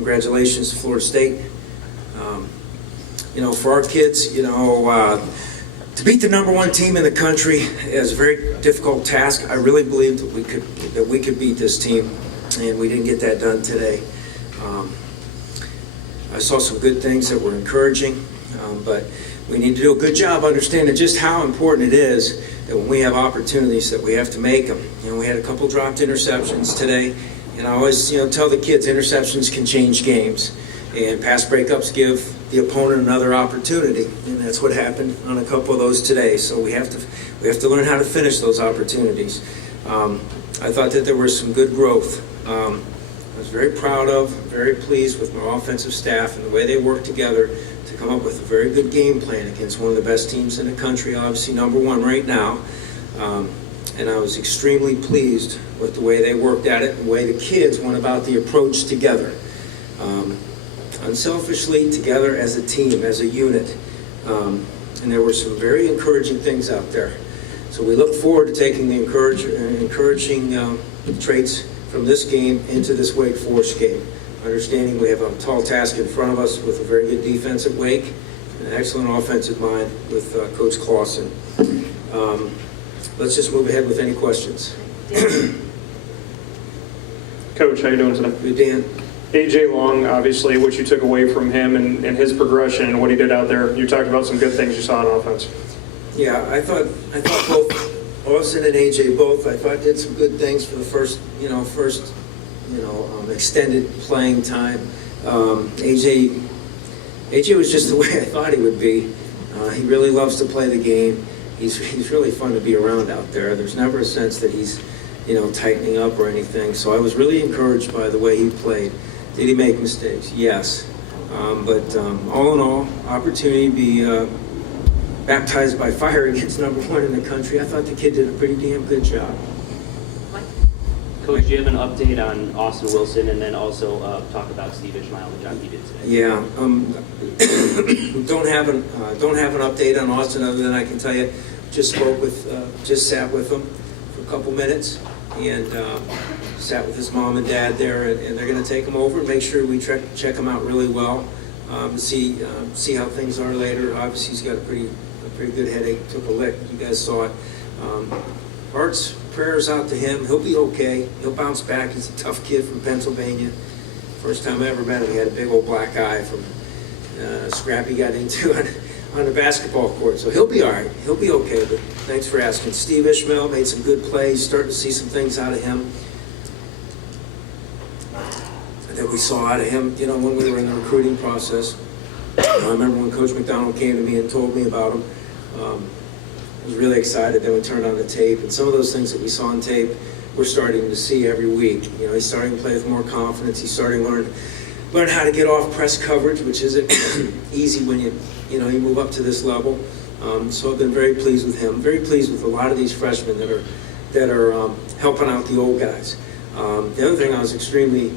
congratulations to Florida State. For our kids, to beat the #1 team in the country is a very difficult task. I really believed that we could beat this team, and we didn't get that done today. I saw some good things that were encouraging, but we need to do a good job understanding just how important it is that when we have opportunities that we have to make them. We had a couple dropped interceptions today, and I always tell the kids interceptions can change games, and pass breakups give the opponent another opportunity, and that's what happened on a couple of those today. So we have to learn how to finish those opportunities. I thought that there was some good growth. I was very proud of, very pleased with my offensive staff and the way they worked together to come up with a very good game plan against one of the best teams in the country, obviously #1 right now. And I was extremely pleased with the way they worked at it, the way the kids went about the approach together. Unselfishly, together as a team, as a unit. And there were some very encouraging things out there. So we look forward to taking the encouraging traits from this game into this Wake Forest game. Understanding we have a tall task in front of us with a very good defense at Wake, and an excellent offensive mind with Coach Clausen. Let's just move ahead with any questions. Coach, how you doing today? Good, Dan. A.J. Long, obviously, what you took away from him and his progression and what he did out there. You talked about some good things you saw on offense. Yeah, I thought both Austin and A.J. both, I thought did some good things for the first extended playing time. A.J. was just the way I thought he would be. He really loves to play the game. He's really fun to be around out there. There's never a sense that he's tightening up or anything. So I was really encouraged by the way he played. Did he make mistakes? Yes. But all in all, opportunity to be baptized by fire against #1 in the country. I thought the kid did a pretty damn good job. Coach, do you have an update on Austin Wilson, and then also talk about Steve Ishmael and the job he did today? Yeah, don't have an update on Austin other than I can tell you, just sat with him for a couple minutes, and sat with his mom and dad there, and they're going to take him over and make sure we check him out really well, see how things are later. Obviously, he's got a pretty good headache. Took a lick. You guys saw it. Hearts, prayers out to him. He'll be okay. He'll bounce back. He's a tough kid from Pennsylvania. First time I ever met him, he had a big old black eye from a scrap he got into on the basketball court. So he'll be all right. He'll be okay. But thanks for asking. Steve Ishmael made some good plays. Starting to see some things out of him that we saw out of him, when we were in the recruiting process. I remember when Coach McDonald came to me and told me about him. I was really excited. Then we turned on the tape, and some of those things that we saw on tape, we're starting to see every week. He's starting to play with more confidence. He's starting to learn how to get off press coverage, which isn't easy when you move up to this level. So I've been very pleased with him. Very pleased with a lot of these freshmen that are helping out the old guys. The other thing I was extremely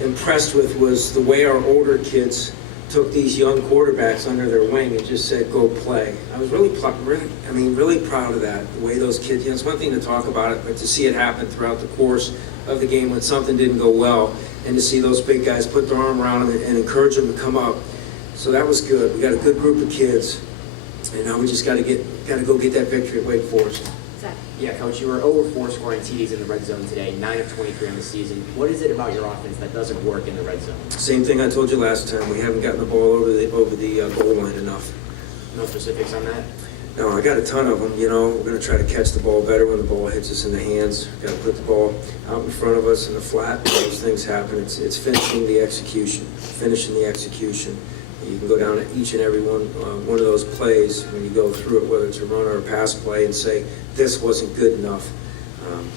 impressed with was the way our older kids took these young quarterbacks under their wing and just said, "Go play." I was really proud of that. The way those kids, it's one thing to talk about it, but to see it happen throughout the course of the game when something didn't go well, and to see those big guys put their arm around them and encourage them to come up. So that was good. We got a good group of kids, and now we just got to go get that victory at Wake Forest. Yeah, Coach, you were over 4 scoring TDs in the red zone today, 9 of 23 on the season. What is it about your offense that doesn't work in the red zone? Same thing I told you last time. We haven't gotten the ball over the goal line enough. No specifics on that? No, I got a ton of them. We're going to try to catch the ball better when the ball hits us in the hands. Got to put the ball out in front of us in the flat. Those things happen. It's finishing the execution. You can go down to each and every one of those plays when you go through it, whether it's a run or a pass play, and say, this wasn't good enough.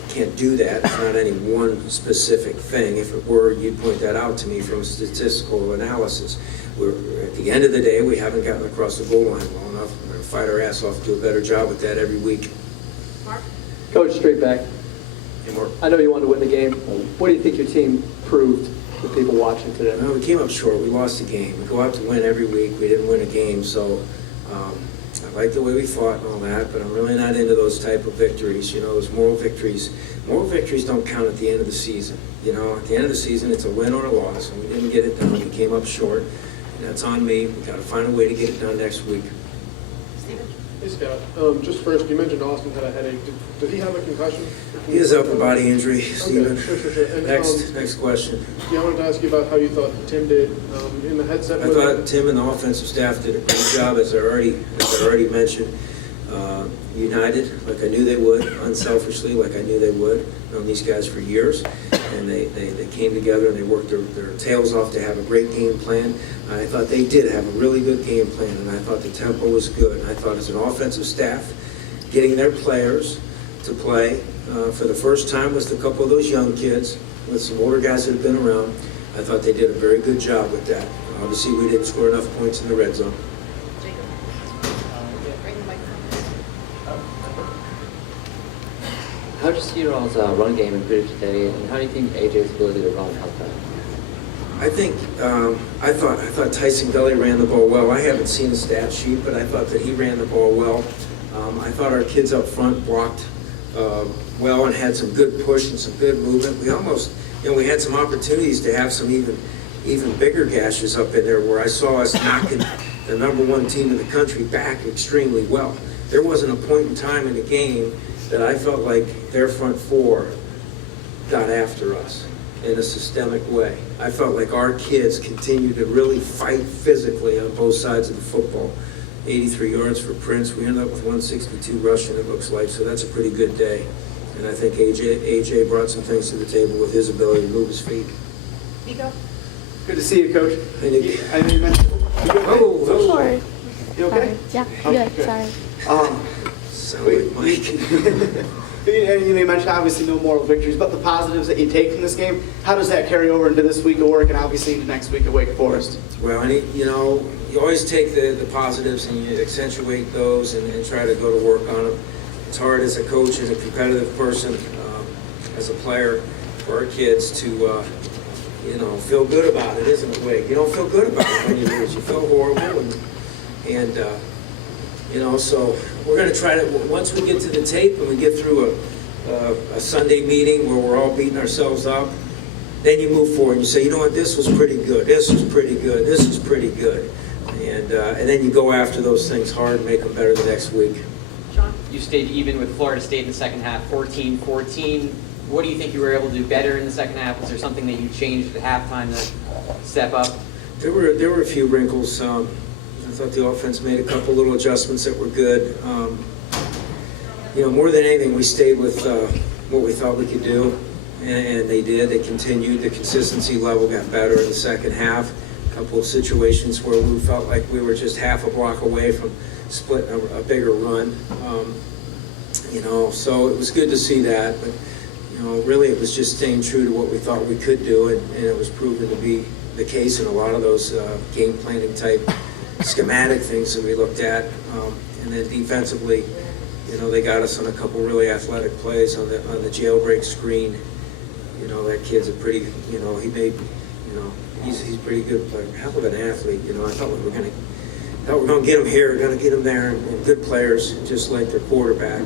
Can't do that. It's not any one specific thing. If it were, you'd point that out to me from a statistical analysis. At the end of the day, we haven't gotten across the goal line well enough. We're going to fight our ass off to do a better job with that every week. Mark? Coach, straight back. And we're, I know you wanted to win the game. What do you think your team proved to people watching today? well, we came up short. We lost the game. We go out to win every week. We didn't win a game, so I like the way we fought and all that, but I'm really not into those type of victories. Those moral victories. Moral victories don't count at the end of the season. At the end of the season, it's a win or a loss, and we didn't get it done. We came up short, and that's on me. We got to find a way to get it done next week. Hey Scott, just first, you mentioned Austin had a headache. Did he have a concussion? He has upper body injury, Stephen. Sure. And, Next question. yeah, I wanted to ask you about how you thought Tim did in the headset. I thought Tim and the offensive staff did a great job, as I already mentioned. United, like I knew they would, unselfishly, like I knew they would. I've known these guys for years, and they came together and they worked their tails off to have a great game plan. I thought they did have a really good game plan, and I thought the tempo was good. And I thought as an offensive staff, getting their players to play for the first time with a couple of those young kids, with some older guys that have been around, I thought they did a very good job with that. Obviously, we didn't score enough points in the red zone. How did you see your all's run game improve today, and how do you think AJ's ability to run helped that? I thought Tyson Gully ran the ball well. I haven't seen the stat sheet, but I thought that he ran the ball well. I thought our kids up front blocked well and had some good push and some good movement. We almost, we had some opportunities to have some even bigger gashes up in there where I saw us knocking the #1 team in the country back extremely well. There wasn't a point in time in the game that I felt like their front four got after us in a systemic way. I felt like our kids continued to really fight physically on both sides of the football. 83 yards for Prince. We ended up with 162 rushing, it looks like, so that's a pretty good day. And I think AJ brought some things to the table with his ability to move his feet. Nico? Good to see you, Coach. I think- I know you mentioned. Sorry. You okay? Yeah, Okay, good, sorry. Sound like Mike. And you mentioned obviously no moral victories, but the positives that you take from this game, how does that carry over into this week of work and obviously into next week at Wake Forest? Well, and you always take the positives and you accentuate those and try to go to work on them. It's hard as a coach, as a competitive person, as a player, for our kids to, feel good about it, isn't it, Wig? You don't feel good about it when you lose. You feel horrible, and so we're going to try to, once we get to the tape and we get through a Sunday meeting where we're all beating ourselves up, then you move forward and you say, you know what, this was pretty good, this was pretty good, this was pretty good. And then you go after those things hard and make them better the next week. Sean? You stayed even with Florida State in the second half, 14-14. What do you think you were able to do better in the second half? Was there something that you changed at halftime to step up? There were a few wrinkles. I thought the offense made a couple little adjustments that were good. More than anything, we stayed with what we thought we could do, and they did. They continued. The consistency level got better in the second half. A couple of situations where we felt like we were just half a block away from splitting a bigger run. So it was good to see that, but really it was just staying true to what we thought we could do, and it was proven to be the case in a lot of those game planning type schematic things that we looked at. And then defensively, they got us on a couple really athletic plays on the jailbreak screen. That kid's a pretty, he made, he's pretty good player, hell of an athlete. I thought we were going to get him here, going to get him there, and good players, just like their quarterback.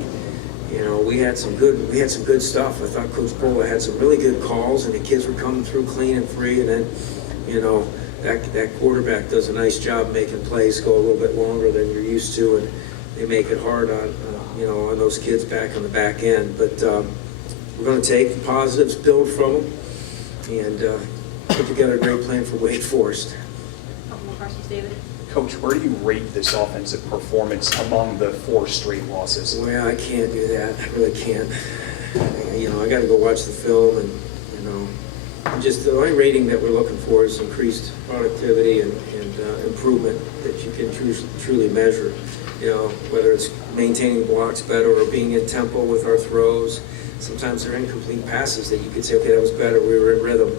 We had some good stuff. I thought Coach Pola had some really good calls, and the kids were coming through clean and free. And then, that quarterback does a nice job making plays go a little bit longer than you're used to, and they make it hard on those kids back on the back end. But we're going to take the positives, build from them, and put together a great plan for Wake Forest. Couple more questions, David? Coach, where do you rate this offensive performance among the 4 straight losses? Well, I can't do that. I really can't. I got to go watch the film, and just the only rating that we're looking for is increased productivity and improvement that you can truly measure. Whether it's maintaining blocks better or being in tempo with our throws. Sometimes they're incomplete passes that you could say, okay, that was better. We were in rhythm.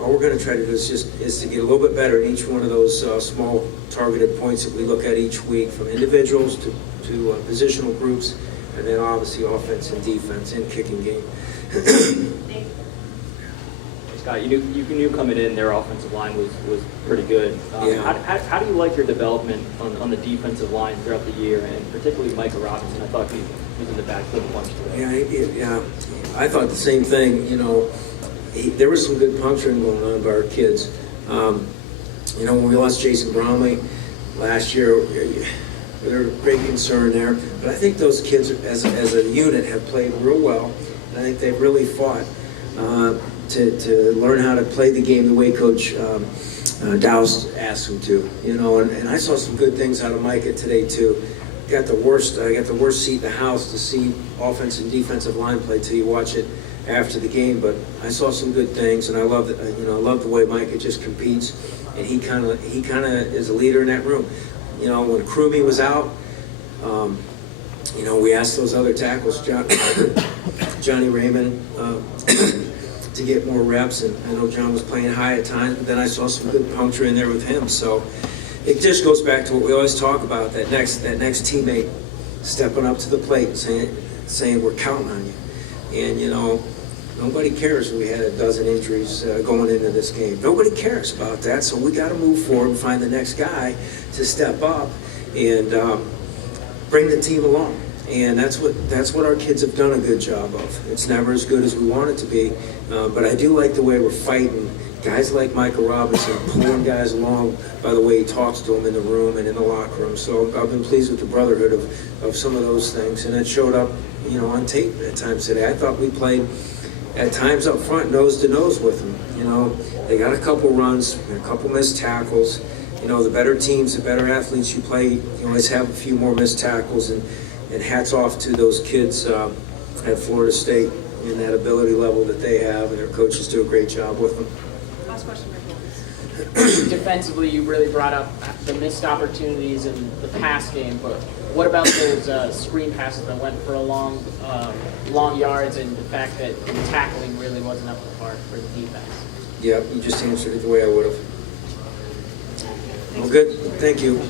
All we're going to try to do is to get a little bit better in each one of those small targeted points that we look at each week, from individuals to positional groups, and then obviously offense and defense and kicking game. Scott, you knew coming in, their offensive line was pretty good. Yeah. How do you like your development on the defensive line throughout the year, and particularly Micah Robinson? I thought he was in the back foot a bunch today. Yeah, I thought the same thing. There was some good puncturing going on by our kids. When we lost Jason Bromley last year, there was great concern there. But I think those kids, as a unit, have played real well. And I think they've really fought to learn how to play the game the way Coach Dowse asked them to. And I saw some good things out of Micah today too. I got the worst seat in the house to see offensive and defensive line play till you watch it after the game. But I saw some good things, and I love it. I love the way Micah just competes, and he kind of is a leader in that room. When Krumie was out, we asked those other tackles, Johnny Raymond, to get more reps, and I know John was playing high at times, but then I saw some good puncture in there with him. So it just goes back to what we always talk about, that next teammate stepping up to the plate and saying we're counting on you. And nobody cares if we had a dozen injuries going into this game. Nobody cares about that, so we got to move forward and find the next guy to step up and bring the team along. And that's what our kids have done a good job of. It's never as good as we want it to be, but I do like the way we're fighting. Guys like Michael Robinson pulling guys along by the way he talks to them in the room and in the locker room. So I've been pleased with the brotherhood of some of those things, and it showed up, on tape at times today. I thought we played at times up front nose to nose with them. They got a couple runs, a couple missed tackles. The better teams, the better athletes you play, you always have a few more missed tackles, and hats off to those kids at Florida State and that ability level that they have, and their coaches do a great job with them. Last question, Rick. Defensively, you really brought up the missed opportunities in the pass game, but what about those screen passes that went for a long yards, and the fact that the tackling really wasn't up to par for the defense? Yeah, you just answered it the way I would have. Well, good. Thank you.